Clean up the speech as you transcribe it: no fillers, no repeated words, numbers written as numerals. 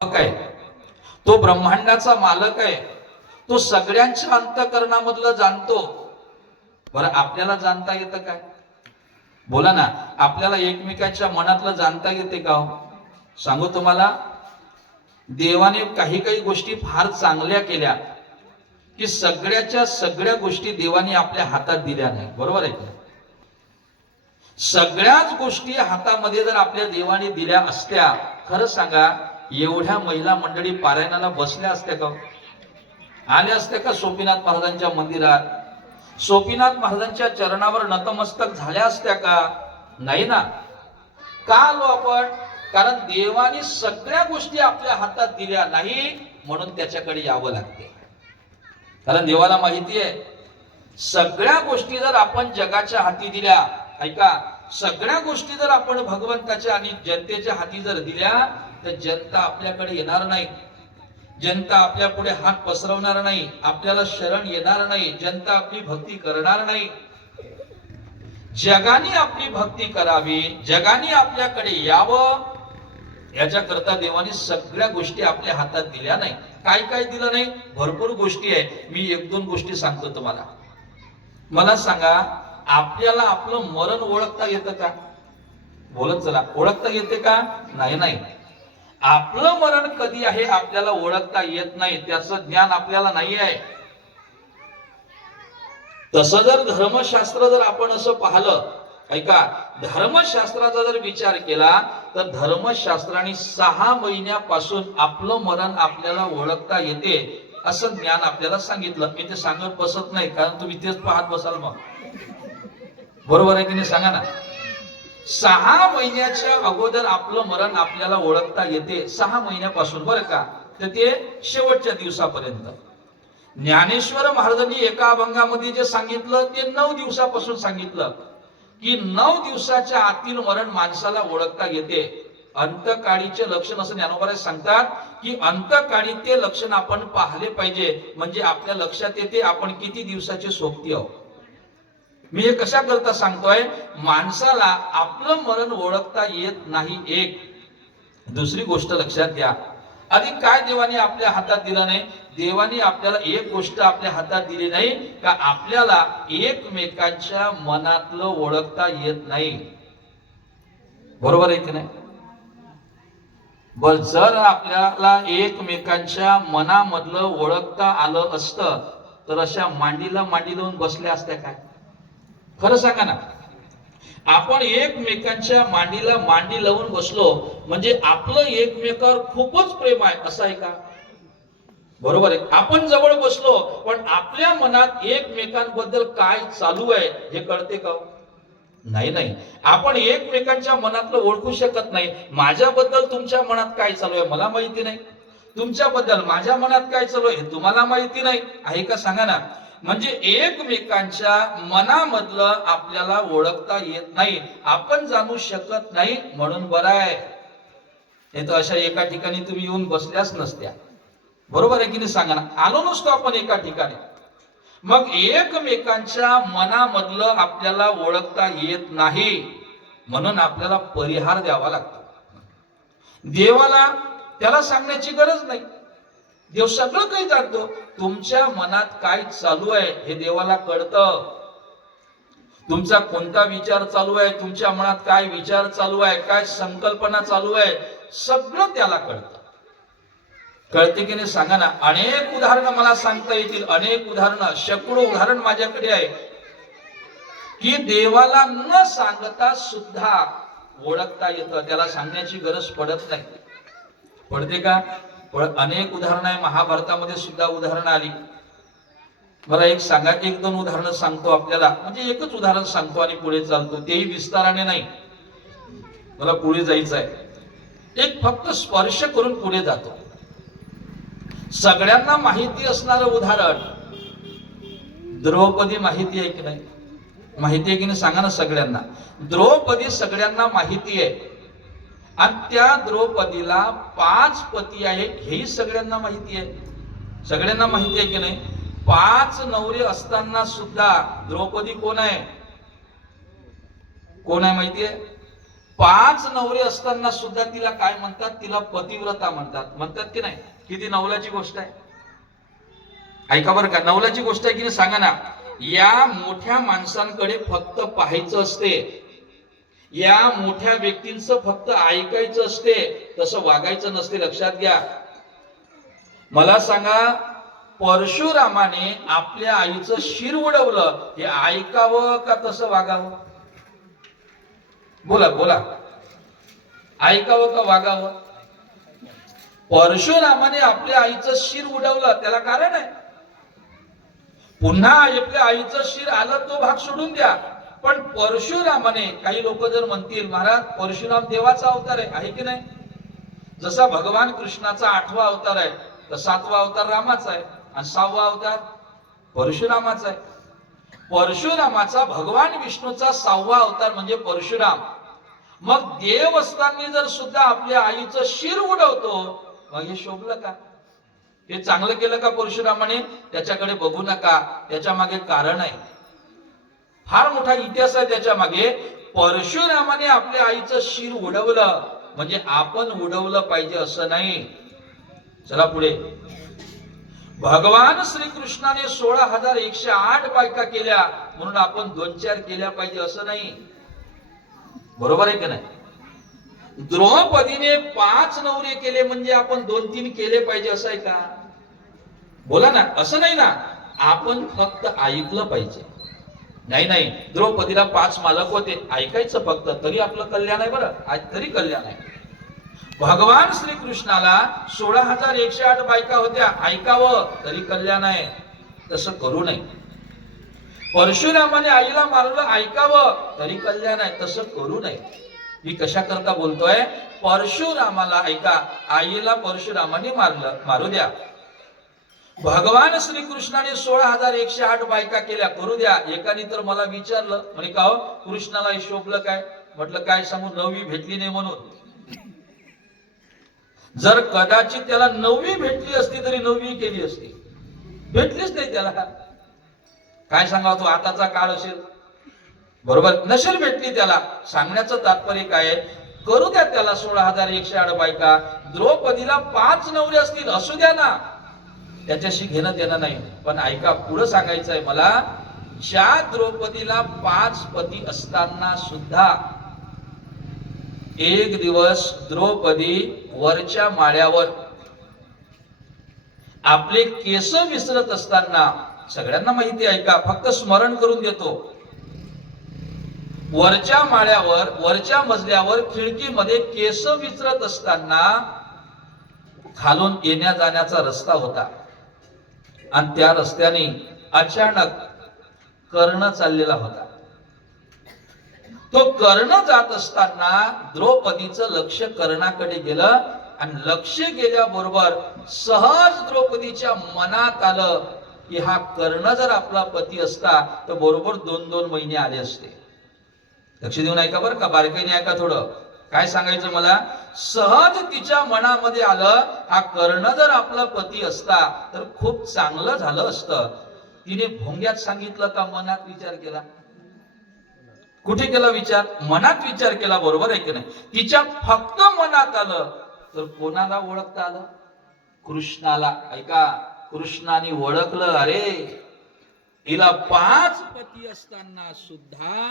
आहे, तो ब्रह्मांडाचा मालक आहे, तो सगळ्यांच्या अंतःकरणामधलं जाणतो. बरं, आपल्याला जाणता येतं काय? बोला ना, आपल्याला एकमेकांच्या मनातलं जाणता येते का हो? सांगू तुम्हाला, देवाने काही काही गोष्टी फार चांगल्या केल्या की सगळ्याच्या सगळ्या गोष्टी देवाने आपल्या हातात दिल्या नाही. बरोबर आहे का? सगळ्याच गोष्टी हातामध्ये जर आपल्या देवाने दिल्या असत्या, खरं सांगा, एवढ्या महिला मंडळी पारायणाला बसल्या असत्या का? आल्या असत्या का सोपीनाथ महाराजांच्या मंदिरात? सोपीनाथ महाराजांच्या चरणावर नतमस्तक झाल्या असत्या का? नाही ना. का आलो आपण? कारण देवाने सगळ्या गोष्टी आपल्या हातात दिल्या नाही, म्हणून त्याच्याकडे यावं लागते. कारण देवाला माहिती आहे, सगळ्या गोष्टी जर आपण जगाच्या हाती दिल्या, ऐका, सगळ्या गोष्टी जर आपण भगवंताच्या आणि जनतेच्या हाती जर दिल्या, तर जनता आपल्याकडे येणार नाही, जनता आपल्या पुढे हात पसरवणार नाही, आपल्याला शरण येणार नाही, जनता आपली भक्ती करणार नाही. जगाने आपली भक्ती करावी, जगाने आपल्याकडे यावं, याच्याकरता देवाने सगळ्या गोष्टी आपल्या हातात दिल्या नाही. काय काय दिलं नाही? भरपूर गोष्टी आहे. मी एक दोन गोष्टी सांगतो तुम्हाला. मला सांगा, आपल्याला आपलं मरण ओळखता येतं का? बोलत चला, ओळखता येते का? नाही नाही. आपलं मरण कधी आहे आपल्याला ओळखता येत नाही, त्याचं ज्ञान आपल्याला नाही आहे. तसं जर धर्मशास्त्र जर आपण असं पाहिलं, ऐका, धर्मशास्त्राचा जर विचार केला तर धर्मशास्त्राने 6 महिन्यापासून आपलं मरण आपल्याला ओळखता येते असं ज्ञान आपल्याला सांगितलं. मी ते सांगत बसत नाही, कारण तुम्ही तेच पाहत बसाल मग. बरोबर आहे की नाही? सांगा ना. 6 महिन्याच्या अगोदर आपलं मरण आपल्याला ओळखता येते, 6 महिन्यापासून, बरं का? तर ते शेवटच्या दिवसापर्यंत. ज्ञानेश्वर महाराजांनी एका अभंगामध्ये जे सांगितलं ते 9 दिवसापासून सांगितलं की 9 दिवसाच्या आतील मरण माणसाला ओळखता येते. अंतकाळीचे लक्षण असं ज्ञानोबा सांगतात की अंतकाळी ते लक्षण आपण पाहिले पाहिजे, म्हणजे आपल्या लक्षात येते आपण किती दिवसाचे सोबती आहोत. मी हे कशा करता सांगतोय? माणसाला आपलं मरण ओळखता येत नाही. एक दुसरी गोष्ट लक्षात घ्या, आधी काय देवाने आपल्या हातात दिलं नाही? देवाने आपल्याला एक गोष्ट आपल्या हातात दिली नाही का आपल्याला एकमेकांच्या मनातलं ओळखता येत नाही. बरोबर आहे की नाही? बर, जर आपल्याला एकमेकांच्या मनामधलं ओळखता आलं असतं तर अशा मांडीला मांडी लावून बसल्या असत्या काय? खरं सांगा ना. आपण एकमेकांच्या मांडीला मांडी लावून बसलो म्हणजे आपलं एकमेकावर खूपच प्रेम आहे, असं आहे का? बरोबर आहे. आपण जवळ बसलो पण आपल्या मनात एकमेकांबद्दल काय चालू आहे हे कळते का? नाही नाही. आपण एकमेकांच्या मनातलं ओळखू शकत नाही. माझ्याबद्दल तुमच्या मनात काय चालू आहे मला माहिती नाही, तुमच्याबद्दल माझ्या मनात काय चालू आहे तुम्हाला माहिती नाही, आहे का? सांगा ना. म्हणजे एकमेकांच्या मनामधलं आपल्याला ओळखता येत नाही, आपण जाणू शकत नाही, म्हणून बरं आहे हे तर अशा एका ठिकाणी तुम्ही येऊन बसल्याच नसत्या. बरोबर आहे की नाही? सांगा ना. आलो नसतो आपण एका ठिकाणी. मग एकमेकांच्या मनामधलं आपल्याला ओळखता येत नाही, म्हणून आपल्याला परिहार द्यावा लागतो. देवाला त्याला सांगण्याची गरज नाही, देव सगळं काही जाणतो. तुमच्या मनात काय चालू आहे हे देवाला कळतं. तुमचा कोणता विचार चालू आहे, तुमच्या मनात काय विचार चालू आहे, काय संकल्पना चालू आहे, सगळं त्याला कळतं. कळते की नाही? सांगा ना. अनेक उदाहरणं मला सांगता येतील, अनेक उदाहरणं, शेकडो उदाहरण माझ्याकडे आहे की देवाला न सांगता सुद्धा ओळखता येतं, त्याला सांगण्याची गरज पडत नाही. पडते का? अनेक उदाहरणं आहे. महाभारतामध्ये सुद्धा उदाहरणं आली. मला एक सांगा, एक दोन उदाहरणं सांगतो आपल्याला, म्हणजे एकच उदाहरण सांगतो आणि पुढे चालतो, तेही विस्ताराने नाही, मला पुढे जायचं आहे. एक फक्त स्पर्श करून पुढे जातो. सगळ्यांना माहिती असणारं उदाहरण, द्रौपदी माहिती आहे की नाही? माहिती आहे की नाही? सांगा ना सगळ्यांना. द्रौपदी सगळ्यांना माहिती आहे आणि त्या द्रौपदीला 5 पती आहेत हेही सगळ्यांना माहिती आहे. सगळ्यांना माहिती आहे की नाही? 5 नवरे असताना सुद्धा द्रौपदी कोण आहे? कोण आहे माहिती आहे? 5 नवरे असताना सुद्धा तिला काय म्हणतात? तिला पतिव्रता म्हणतात. म्हणतात की नाही? किती नवलाची गोष्ट आहे. ऐका बरं का, नवलाची गोष्ट आहे की नाही सांगा ना. या मोठ्या माणसांकडे फक्त पाहायचं असते, या मोठ्या व्यक्तींचं फक्त ऐकायचं असते, तसं वागायचं नसते. लक्षात घ्या. मला सांगा, परशुरामाने आपल्या आईचं शिर उडवलं, हे ऐकावं का तसं वागावं? बोला बोला, ऐकावं का वागावं? परशुरामाने आपल्या आईचं शिर उडवलं, त्याला कारण आहे. पुन्हा आपल्या आईचं शिर आलं तो भाग सोडून द्या, पण परशुरामाने, काही लोक जर म्हणतील महाराज परशुराम देवाचा अवतार आहे की नाही? जसा भगवान कृष्णाचा 8वा अवतार आहे, तर 7वा अवतार रामाचा आहे आणि 6वा अवतार परशुरामाचा आहे. परशुरामाचा, भगवान विष्णूचा 6वा अवतार म्हणजे परशुराम. मग देव असताना जर सुद्धा आपल्या आईचं शिर उडवतो, मग हे शोभलं का? हे चांगलं केलं का परशुरामाने? त्याच्याकडे बघू नका, त्याच्या मागे कारण आहे. फार मोठा इतिहास आहे त्याच्या मागे. परशुरामाने आपल्या आईचं शिर उडवलं म्हणजे आपण उडवलं पाहिजे असं नाही. चला पुढे. भगवान श्रीकृष्णाने 16,108 बायका केल्या म्हणून आपण 2-4 केल्या पाहिजे असं नाही. बरोबर आहे की नाही? द्रौपदीने 5 नवरे केले म्हणजे आपण 2-3 केले पाहिजे असं आहे का? बोला ना, असं नाही ना. आपण फक्त ऐकलं पाहिजे. नाही नाही, द्रौपदीला 5 मालक होते, ऐकायचं फक्त, तरी आपलं कल्याण आहे. बरं, तरी कल्याण आहे. भगवान श्रीकृष्णाला 16,108 बायका होत्या, ऐकावं तरी कल्याण आहे. तसं करू नये. परशुरामाने आईला मारलं, ऐकावं तरी कल्याण आहे. तसं करू नये. मी कशा करता बोलतोय? परशुरामाला ऐका, आईला परशुरामाने मारलं, मारू द्या. भगवान श्रीकृष्णाने 16,108 बायका केल्या, करू द्या. एकाने तर मला विचारलं, म्हणे का हो कृष्णाला शोभलं काय? म्हटलं काय सांगू, 9वी भेटली नाही म्हणून. जर कदाचित त्याला 9वी भेटली असती तरी 9वी केली असती. भेटलीच नाही त्याला. काय सांगावं, तो आताचा काळ असेल, बरोबर नसेल भेटली त्याला. सांगण्याचं तात्पर्य काय आहे? करू द्या त्याला 16,108 बायका. द्रौपदीला 5 नवरे असतील, असू द्या ना, त्याच्याशी घेणं देणं नाही. पण ऐका, पुढे सांगायचं आहे मला. ज्या द्रौपदीला 5 पती असताना सुद्धा एक दिवस द्रौपदी वरच्या माळ्यावर आपले केस विसरत असताना, सगळ्यांना माहिती आहे का, फक्त स्मरण करून देतो. वरच्या माळ्यावर, वरच्या मजल्यावर खिडकीमध्ये केस विसरत असताना खालून येण्या जाण्याचा रस्ता होता आणि त्या रस्त्याने अचानक कर्ण चाललेला होता. तो कर्ण जात असताना द्रौपदीचं लक्ष कर्णाकडे गेलं आणि लक्ष गेल्याबरोबर सहज द्रौपदीच्या मनात आलं की हा कर्ण जर आपला पती असता तर बरोबर 2-2 महिने आले असते. लक्ष देऊन ऐका बरं का, बारकाईने ऐका थोडं. काय सांगायचं मला? सहज तिच्या मनामध्ये आलं, हा कर्ण जर आपला पती असता तर खूप चांगलं झालं असतं. तिने भोंग्यात सांगितलं का मनात विचार केला? कुठे केला विचार? मनात विचार केला. बरोबर आहे की नाही? तिच्या फक्त मनात आलं तर कोणाला ओळखता आलं? कृष्णाला. ऐका, कृष्णाने ओळखलं. अरे, हिला 5 पती असताना सुद्धा